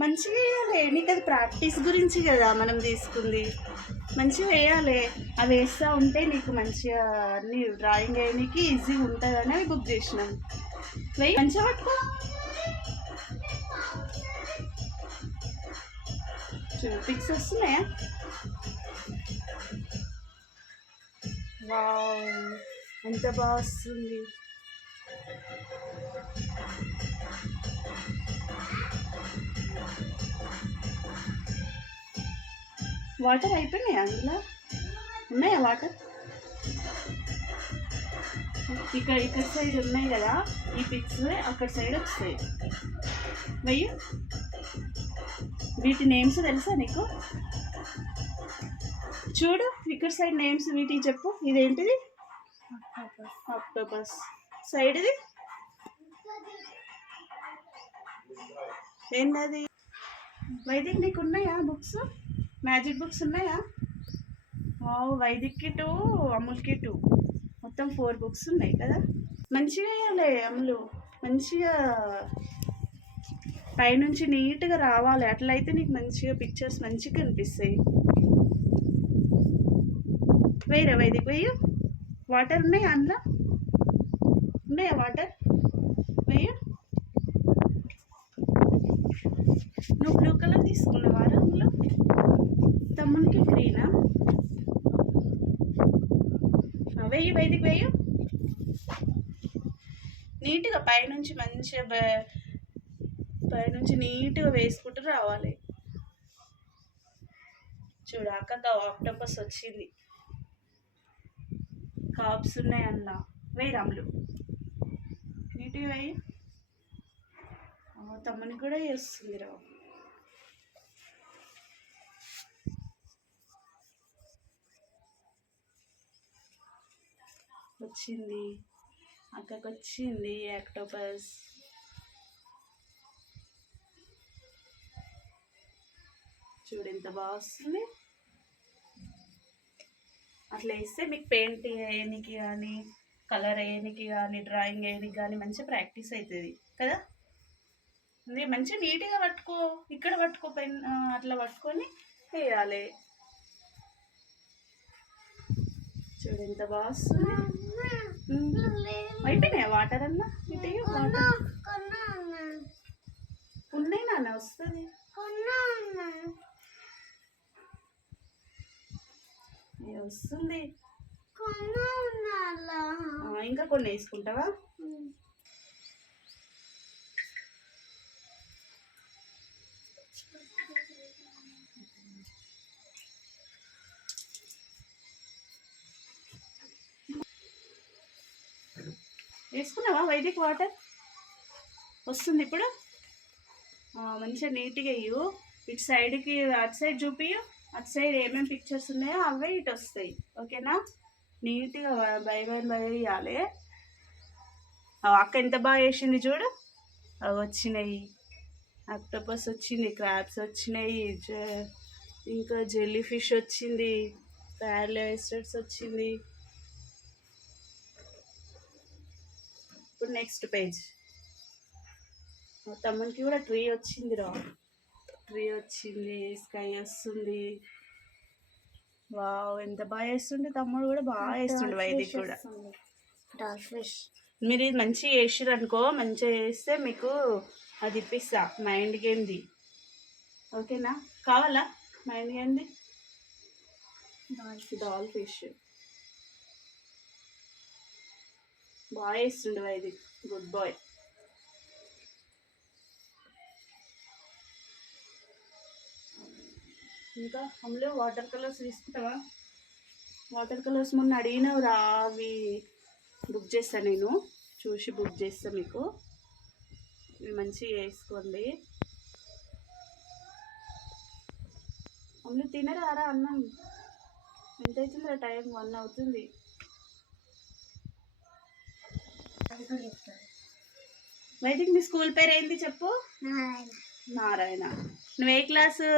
మంచిగా వేయాలి. నీకు అది ప్రాక్టీస్ గురించి కదా మనం తీసుకుంది. మంచిగా వేయాలి. అవి వేస్తూ ఉంటే నీకు మంచిగా అన్ని డ్రాయింగ్ వేయడానికి ఈజీగా ఉంటుందని అవి బుక్ చేసినాం. వెయ్యి మంచిగా పట్టుకో. పిక్స్ వస్తున్నాయా? వావ్, ఎంత బాగా వస్తుంది. వాటర్ అయిపోయినాయా అందులో? ఉన్నాయా వాటర్? ఇక్కడ సైడ్ ఉన్నాయి కదా, ఈ పిక్స్ అక్కడ సైడ్ వస్తాయి. వెయ్యి. వీటి నేమ్స్ తెలుసా నీకు? చూడు ఇక్కడ సైడ్ నేమ్స్ వీటి చెప్పు. ఇదేంటిది? ఆక్టోపస్. సైడ్ది ఏంటది? వైదిక్ నీకు ఉన్నాయా బుక్స్? మ్యాజిక్ బుక్స్ ఉన్నాయా? వైదిక్కి 2, అమ్ముల్కి 2, మొత్తం 4 బుక్స్ ఉన్నాయి కదా. మంచిగా వేయాలి అమ్ములు, మంచిగా పైనుంచి నీట్గా రావాలి. అట్లయితే నీకు మంచిగా పిక్చర్స్ మంచిగా కనిపిస్తాయి. వేయరా వైదిక్, వెయ్యి. వాటర్ ఉన్నాయా అందులో? ఉన్నాయా వాటర్? వెయ్యి. నువ్వు బ్లూ కలర్ తీసుకున్నావా అందులో? తమ్మునికి గ్రీనా? వెయ్యి వైదిక్, వెయ్యి. నీట్గా పైనుంచి మంచిగా పైనుంచి నీట్గా వేసుకుంటూ రావాలి. చూడు అక్క ఆక్టోపస్ వచ్చింది. కాప్స్ ఉన్నాయి అన్న. వెయ్యి రాములు, నీట్గా వెయ్యి. తమ్ముని కూడా చేస్తుంది రా. వచ్చింది, అక్కకి వచ్చింది ఆక్టోపస్. చూడు ఎంత బాగా వస్తుంది. అట్లా వేస్తే మీకు పెయింట్ వేయడానికి కానీ, కలర్ వేయడానికి కానీ, డ్రాయింగ్ వేయడానికి కానీ మంచిగా ప్రాక్టీస్ అవుతుంది కదా. మంచిగా నీట్గా పట్టుకో, ఇక్కడ పట్టుకో, పెన్ అట్లా పట్టుకొని వేయాలి. చూడు ఎంత బాగా వస్తుంది. అయిపోయినాయా వాటర్ అన్నా? ఇటే వాటర్ ఉన్నాయి నాన్న, వస్తుంది. వస్తుంది. ఇంకా కొన్ని వేసుకుంటావా? వేసుకున్నావా వైదిక్? వాటర్ వస్తుంది ఇప్పుడు. మంచిగా నీట్గా ఇవ్వు. ఇటు సైడ్కి, అటు సైడ్ చూపియు. అటు సైడ్ ఏమేమి పిక్చర్స్ ఉన్నాయో అవే ఇటు వస్తాయి. ఓకేనా? నీట్గా బై వేయాలి. అక్క ఎంత బాగా వేసింది చూడు. అవి వచ్చినాయి, ఆక్టోపస్ వచ్చింది, క్రాబ్స్ వచ్చినాయి, ఇంకా జెల్లీ ఫిష్ వచ్చింది, ప్యారలైస్టర్స్ వచ్చింది. ఇప్పుడు నెక్స్ట్ పేజ్. తమ్మునికి కూడా ట్రీ వచ్చింది రా. ట్రీ వచ్చింది, స్కై వస్తుంది. వావ్, ఎంత బాగా వేస్తుండే. తమ్ముడు కూడా బాగా వేస్తుండే, వైదిక్ కూడా. Dolphin. మీరు ఇది మంచిగా వేసారు అనుకో, మంచిగా వేస్తే మీకు అది ఇప్పిస్తా మైండ్ గేమ్ది. ఓకేనా? కావాలా మైండ్ గేమ్ది? డాల్ ఫిష్ బాగా వేస్తుండే వైదిక్, గుడ్ బాయ్. ఇంకా అందులో వాటర్ కలర్స్ తీసుకుంటావా? వాటర్ కలర్స్ మొన్న అడిగినావు రా, అవి బుక్ చేస్తాను నేను, చూసి బుక్ చేస్తాను మీకు. ఇవి మంచిగా వేసుకోండి. అందులో తినరారా అన్నం? ఎంత అవుతుందిరా టైం? 1 అవుతుంది. వైదిక్ మీ స్కూల్ పేరు ఏంటి చెప్పు? నారాయణ. నువ్వు ఏ క్లాసు?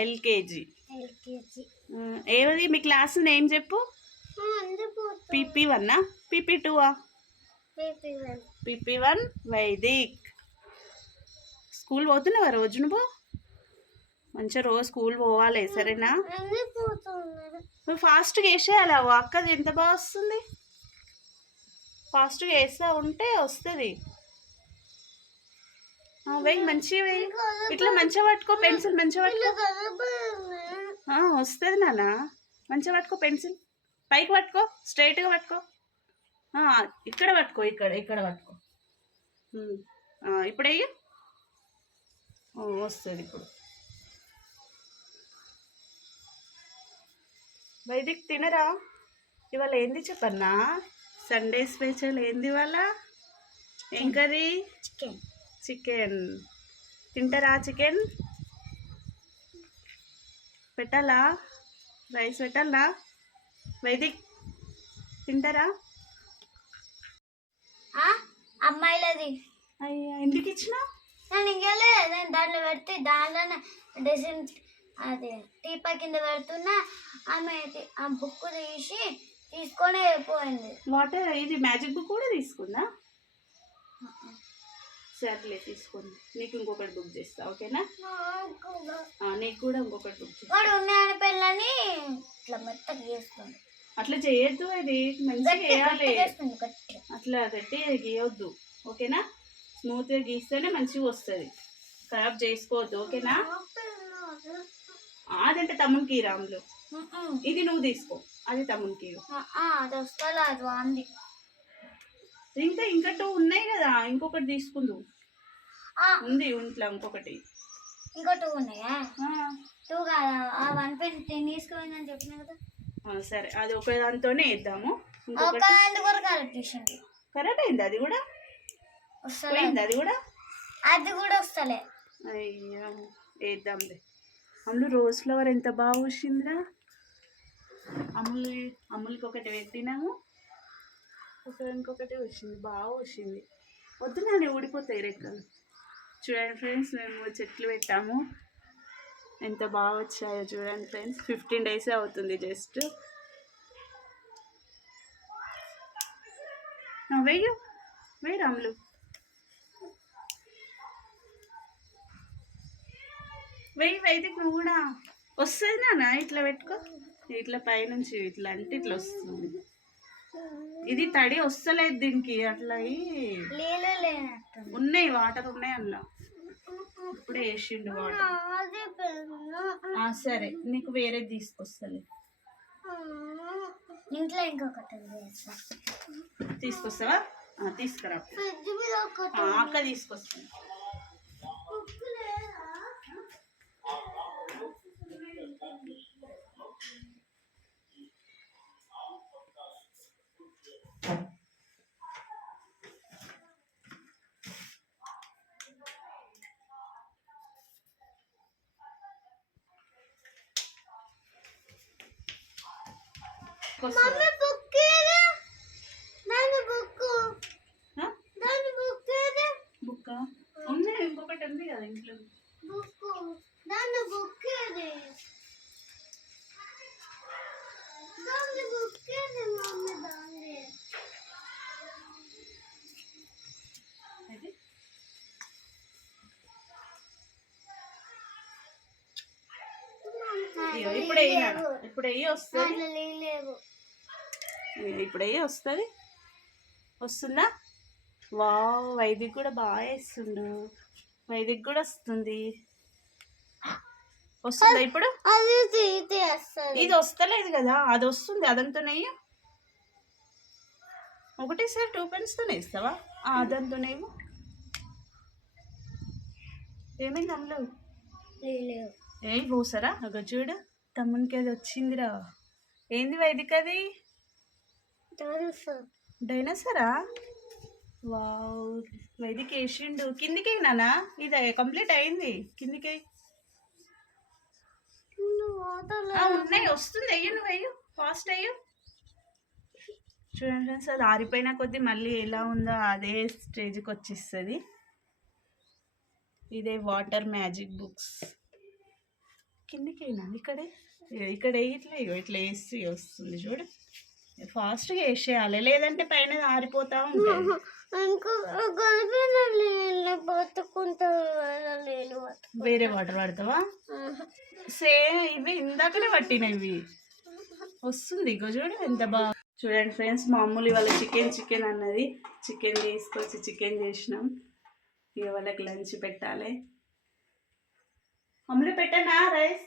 ఎల్కేజీ. ఏది మీ క్లాస్ నేమ్ చెప్పు? PP1, PP2? PP1 Vaidik. School పోతున్నావా రోజు నువ్వు? మంచిగా రోజు స్కూల్ పోవాలి, సరేనా? నువ్వు ఫాస్ట్గా వేసేయాలి. అక్కది ఎంత బాగా వస్తుంది. ఫాస్ట్గా వేస్తా ఉంటే వస్తుంది. వెయ్యి, మంచిగా వెయ్యి. ఇట్లా మంచిగా పట్టుకో, పెన్సిల్ మంచిగా పట్టుకో. వస్తుంది నాన్న. మంచిగా పట్టుకో, పెన్సిల్ పైకి పట్టుకో, స్ట్రైట్గా పట్టుకో. ఇక్కడ పట్టుకో, ఇక్కడ పట్టుకో. ఇప్పుడు వెయ్యి. వస్తుంది ఇప్పుడు. వైదిక్ తినరా? ఇవాళ ఏంది చెప్పన్నా? సండే స్పెషల్ ఏంది ఇవాళ? ఏం కర్రీ? చికెన్. తింటారా చికెన్? పెట్టాలా? రైస్ పెట్టాలా? వైదిక్ తింటారా? అమ్మాయిలది. అయ్యా, ఎందుకు ఇచ్చినా? నేను ఇంకేలే, నేను దాంట్లో పెడితే దాంట్లోనే డెసిన్ అదే టీపా కింద పెడుతున్నా. ఆమె ఆ బుక్ తీసి తీసుకొని వెళ్ళిపోయింది. వాటర్ ఇది మ్యాజిక్ బుక్ కూడా తీసుకుందా? సర్లే తీసుకోండి. నీకు ఇంకొకటి బుక్ చేస్తా, ఓకేనా? నీకు కూడా ఇంకొకటి బుక్ చేస్తా. వాడు ఉన్నాయని పిల్లని ఇట్లా మెత్తగా చేస్తుంది. అట్లా చేయొద్దు, అది మంచిగా వేయాలి. అట్లా గట్టి గీయొద్దు, ఓకేనా? స్మూత్గా గీస్తేనే మంచిగా వస్తుంది. ఖరాబ్ చేసుకోవద్దు, ఓకేనా? అదంటే తమ్మునికి రాములు. ఇది నువ్వు తీసుకో, అది తమ్మునికి. అది వస్తా అది ఇంకా 2 ఉన్నాయి కదా, ఇంకొకటి తీసుకుందు. ఉంది ఇంట్లో ఇంకొకటి. ఇంకో 2 ఉన్నాయా? 2 కాదా? ఆ 1 పెన్ తీసుకుపోయిందని చెప్పినా కదా. సరే, అది ఒక దాంతోనే వేద్దాము. కరెక్ట్ అయింది. అది కూడా వస్తలేదు. అది కూడా వస్తలే. అయ్యా, వేద్దాంలే. అమ్ములు రోజ్ ఫ్లవర్ ఎంత బాగా వచ్చిందిరా. అమ్ములకి ఒకటి పెట్టినాము, ఇంకొకటి వచ్చింది, బాగా వచ్చింది. వద్దు నాని, ఊడిపోతాయి రెక్కలు. చూడండి ఫ్రెండ్స్, మేము చెట్లు పెట్టాము, ఎంత బాగా వచ్చాయో చూడండి ఫ్రెండ్స్. 15 days అవుతుంది జస్ట్. వెయ్యి రాములు. వైదిక్ నువ్వు కూడా వస్తుంది నాన్న. ఇట్లా పెట్టుకో, ఇట్లా పైనుంచి ఇట్లా అంటే ఇట్లా వస్తుంది. ఇది తడి వస్తలేదు దీనికి. అట్లా ఉన్నాయి, వాటర్ ఉన్నాయి అందులో. ఇప్పుడే వేసిండు వాటర్. సరే, నీకు వేరే తీసుకొస్తలే. ఇంట్లో ఇంకొకటి తీసుకొస్తావా? తీసుకురా. అక్క తీసుకొస్తాను. మమ్మీ బుక్ ఏది? దాని బుక్. దాని బుక్ ఏది? బుక్ ఉంది, ఇంకొకటి ఉంది కదా ఇంట్లో. బుక్, దాని బుక్ ఏది? దాని బుక్ ఏది మమ్మీ? దాని ఇప్పుడు వస్తుంది. ఇప్పుడు వస్తుంది. వస్తుందా? వావ్, వైదిక్ కూడా బాగా వేస్తుండు. వైదిక్ కూడా వస్తుంది. వస్తుందా ఇప్పుడు? ఇది వస్తలేదు కదా, అది వస్తుంది. అదంతా నెయ్యి ఒకటేసారి 2 pens ఇస్తావా? అదంతా నెయ్యి. ఏమైంది అందులో? పోసారా? ఒక చూడు, తమ్మునికి అది వచ్చిందిరా. ఏంది వైదిక్ అది? డైనోసారా? వావ్, వైదిక్ వేసిండు. కిందికి నానా, ఇది కంప్లీట్ అయింది. కిందికి ఉన్నాయి, వస్తుంది. అయ్యో, నువ్వు అయ్యో, ఫాస్ట్ అయ్యో. చూడండి ఫ్రెండ్స్, అది ఆరిపోయిన కొద్దీ మళ్ళీ ఎలా ఉందో అదే స్టేజ్కి వచ్చేస్తుంది. ఇదే వాటర్ మ్యాజిక్ బుక్స్. కిందికి అయినా ఇక్కడ ఇట్లా వేసి వస్తుంది చూడు. ఫాస్ట్గా వేసేయాలి, లేదంటే పైన ఆరిపోతూ ఉంటుంది. ఇంకో కలిపిన నీళ్ళు బతుకుంటా నేను వేరే వాటర్ పడతావా? సేమ్ ఇవి ఇందాకనే పట్టినవి వస్తుంది. ఇగో చూడు ఎంత బాగా. చూడండి ఫ్రెండ్స్, మామూలు ఇవాళ చికెన్ అన్నది. చికెన్ తీసుకొచ్చి చికెన్ చేసినాం. ఇక వాళ్ళకి లంచ్ పెట్టాలి. అమ్ములు పెట్టనా రైస్?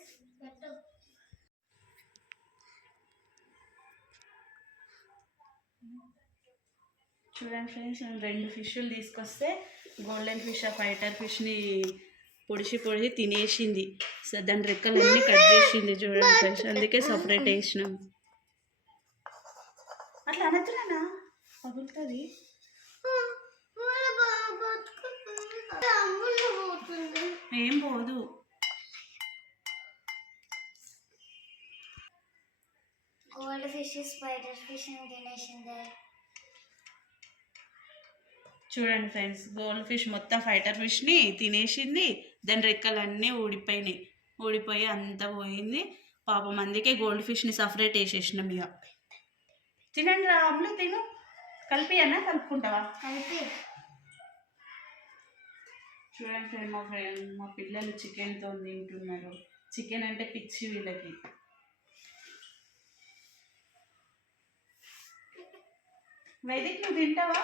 చూడండి ఫ్రెండ్స్, నేను 2 ఫిష్లు తీసుకొస్తే గోల్డెన్ ఫిష్, ఆ ఫైటర్ ఫిష్ని పొడిచి తినేసింది. సో దాని రెక్కలు అన్నీ కట్ చేసింది. చూడండి ఫ్రెండ్స్, అందుకే సపరేట్ వేసినాం. అట్లా అనొచ్చునా పగులుతుంది. ఏం పోదు. గోల్డ్ ఫిష్ స్పైడర్ ఫిష్ తినేసింది. చూడండి ఫ్రెండ్స్, గోల్డ్ ఫిష్ మొత్తం ఫైటర్ ఫిష్ని తినేసింది. దాని రెక్కలు అన్నీ ఊడిపోయినాయి. ఊడిపోయి అంతా పోయింది పాపం. అందుకే గోల్డ్ ఫిష్ని సపరేట్ వేసేసినాం. ఇక తినండి రా అమ్ములు, తిను. కలిపి అన్నా కలుపుకుంటావా? కలిపి. చూడండి ఫ్రెండ్, మా పిల్లలు చికెన్తో తింటున్నారు. చికెన్ అంటే పిచ్చి వీళ్ళకి. వైదిక్, నువ్వు తింటావా?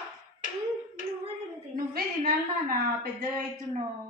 నువ్వే తినాలన్నా, పెద్దగా అవుతున్నావు.